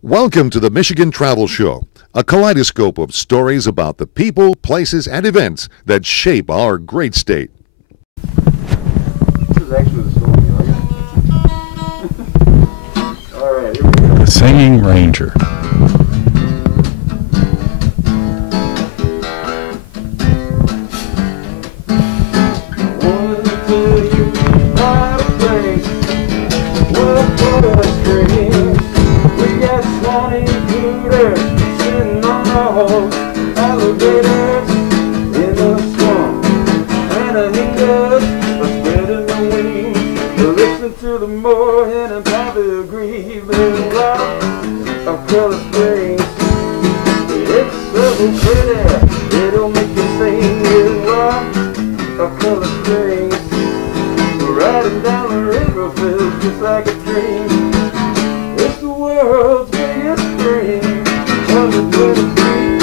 Welcome to the Michigan Travel Show, a kaleidoscope of stories about the people, places, and events that shape our great state. This is actually the song, you like it? All right, here we go. The Singing Ranger. To the moorhen and probably agree with love of color springs. It's so pretty, it'll make you sing with love of color springs. Riding down the river feels just like a dream. It's the world's biggest spring. 123,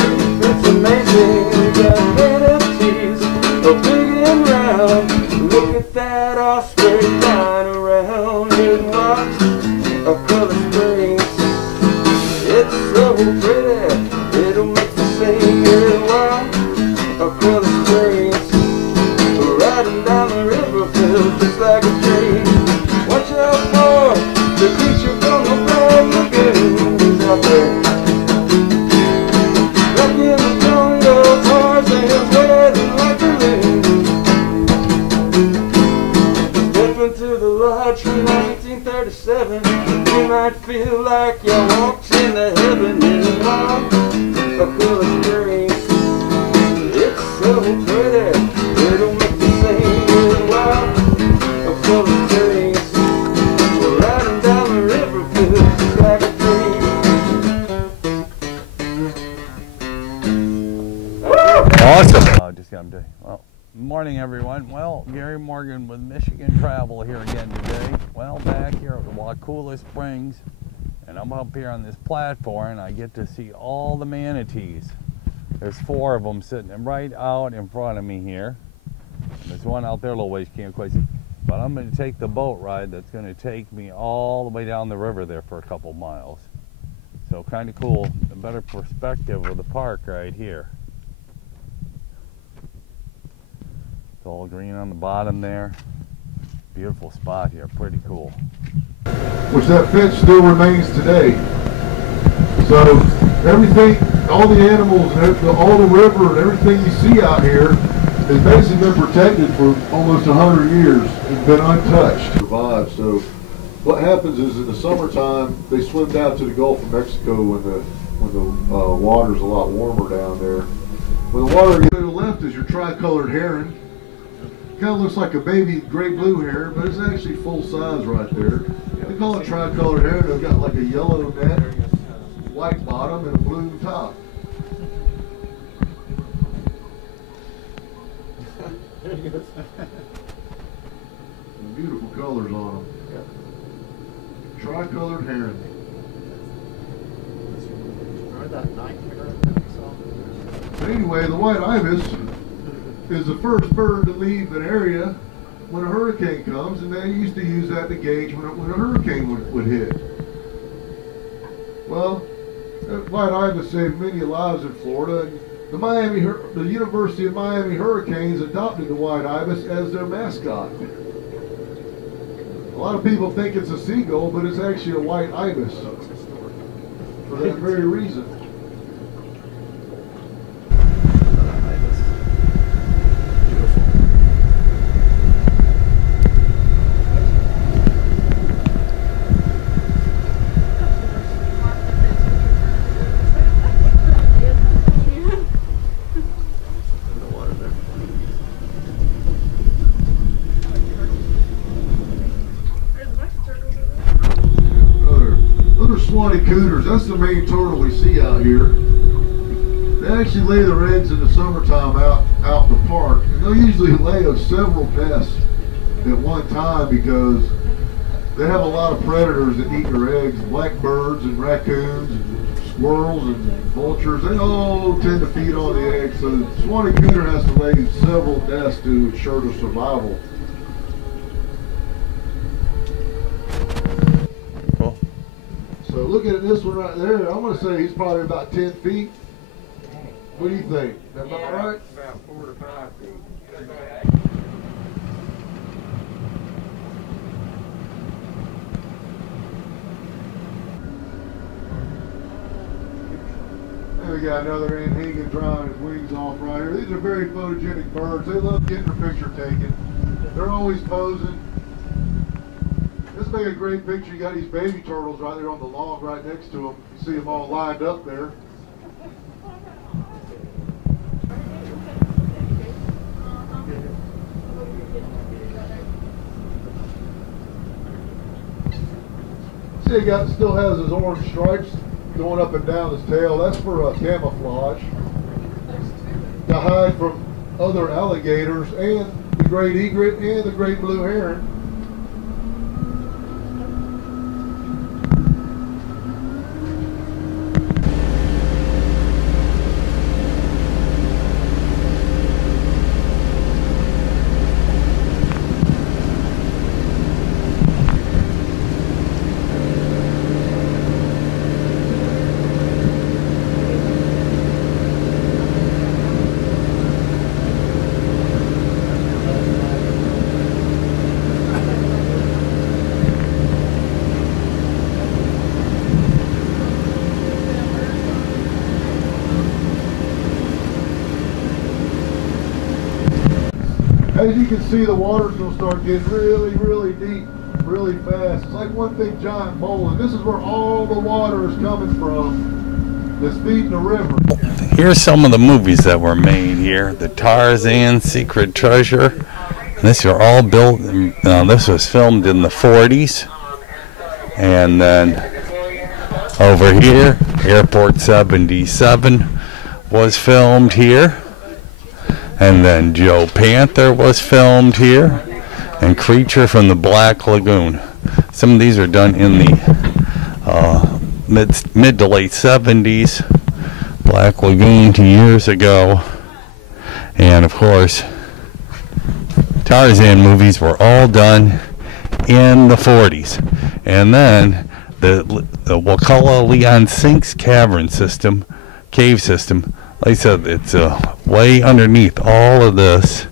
it's amazing. We got manatees, a big and round. Look at that osprey flying around in rocks of color springs. It's so pretty, it'll make you sing in rocks of color springs. Riding down the river feels just like a dream. Watch out for the creature from the Black Lagoon out there. Back in the jungle, Tarzan's waiting like a loon. To the lodge from 1937, you might feel like you walked into heaven in a log of color springs. It's so pretty, it'll make you sing with wild of color springs. Riding down the river feels just like a dream. Awesome. Well, morning everyone. Well, Gary Morgan with Michigan Travel here again today. Well, back here at the Wakulla Springs, and I'm up here on this platform and I get to see all the manatees. There's 4 of them sitting right out in front of me here. There's one out there a little ways, can't quite see. But I'm going to take the boat ride that's going to take me all the way down the river there for a couple miles. So kind of cool, a better perspective of the park right here. It's all green on the bottom there. Beautiful spot here, pretty cool. Which that fence still remains today. So everything, all the animals, all the river and everything you see out here has basically been protected for almost 100 years and been untouched. Survived. So what happens is in the summertime they swim down to the Gulf of Mexico when the water's a lot warmer down there. When the water gets to the left is your tricolored heron. Kind of looks like a baby gray blue heron, but it's actually full size right there. They call it tricolored heron. They've got like a yellow neck, white bottom, and a blue top. And beautiful colors on them. Tricolored heron. Anyway, the White Ibis is the first bird to leave an area when a hurricane comes, and they used to use that to gauge when a hurricane would hit. Well, White Ibis saved many lives in Florida, and the University of Miami Hurricanes adopted the White Ibis as their mascot. A lot of people think it's a seagull, but it's actually a White Ibis for that very reason. Swanee cooters, that's the main turtle we see out here. They actually lay their eggs in the summertime out in the park, and they'll usually lay several nests at one time because they have a lot of predators that eat their eggs. Blackbirds and raccoons and squirrels and vultures, they all tend to feed on the eggs, so the Swanee cooter has to lay several nests to ensure their survival. Cool. So But look at this one right there. I'm going to say he's probably about 10 feet. What do you think? Is that about right? About 4 to 5 feet. And we got another Anhinga drying his wings off right here. These are very photogenic birds. They love getting their picture taken. They're always posing. This make a great picture. You got these baby turtles right there on the log right next to them. You see them all lined up there. See, it still has his orange stripes going up and down his tail. That's for camouflage, to hide from other alligators and the great egret and the great blue heron. As you can see, the water's going to start getting really, really deep, really fast. It's like one big giant bowl, and this is where all the water is coming from that's feeding the river. Here's some of the movies that were made here. The Tarzan Secret Treasure. These are all built, this was filmed in the 40s. And then over here, Airport 77 was filmed here. And then Joe Panther was filmed here, and Creature from the Black Lagoon. Some of these are done in the mid to late 70s. Black Lagoon 2 years ago. And of course, Tarzan movies were all done in the 40s. And then the Wakulla Leon Sinks cave system. Like I said, it's way underneath all of this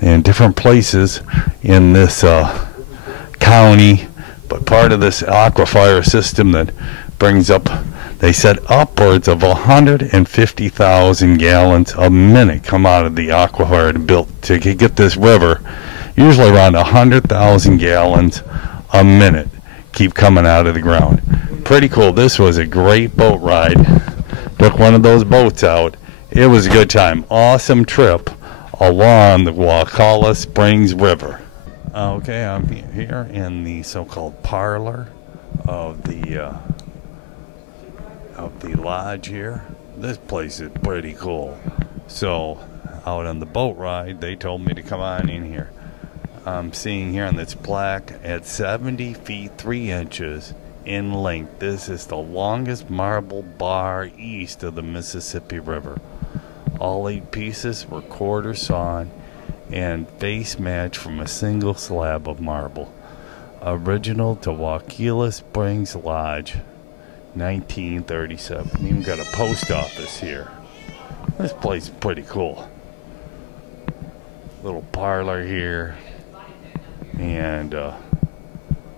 in different places in this county, but part of this aquifer system that brings up, they said, upwards of 150,000 gallons a minute come out of the aquifer to get this river. Usually around 100,000 gallons a minute keep coming out of the ground. Pretty cool. This was a great boat ride. Took one of those boats out. It was a good time. Awesome trip along the Wakulla Springs River. Okay, I'm here in the so-called parlor of the lodge here. This place is pretty cool. So, out on the boat ride, they told me to come on in here. I'm seeing here on this plaque at 70 feet 3 inches in length. This is the longest marble bar east of the Mississippi River. All 8 pieces were quarter sawn and face matched from a single slab of marble. Original to Wakulla Springs Lodge, 1937. Even got a post office here. This place is pretty cool. Little parlor here and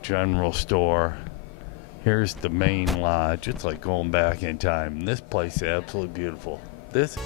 general store. Here's the main lodge. It's like going back in time. This place is absolutely beautiful. This